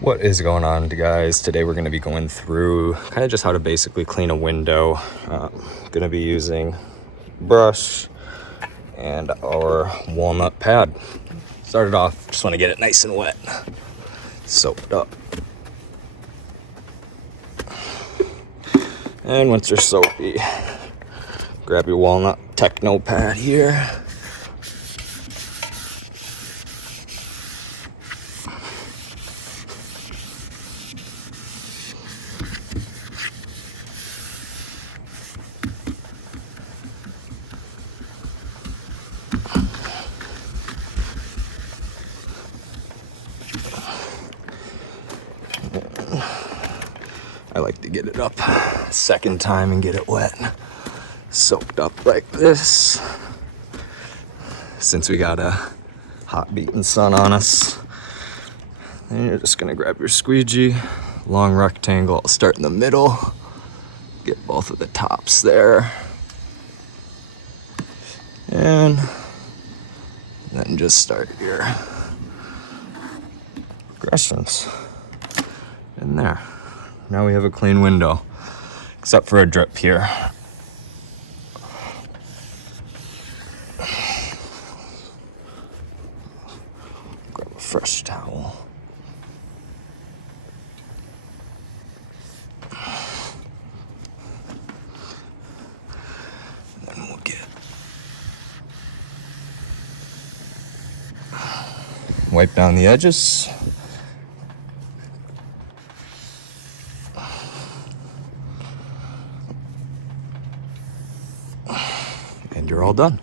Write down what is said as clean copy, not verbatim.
What is going on, guys? Today we're going to be going through kind of just how to basically clean a window. Going to be using brush and our walnut pad. Started off, just want to get it nice and wet, soaked up. And once you're soapy, grab your walnut techno pad here. I like to get it up second time and get it wet, soaked up like this. Since we got a hot beating sun on us, then you're just gonna grab your squeegee, long rectangle. I'll start in the middle, get both of the tops there, and then just start your progressions in there. Now we have a clean window, except for a drip here. Grab a fresh towel. And then we'll wipe down the edges. And you're all done.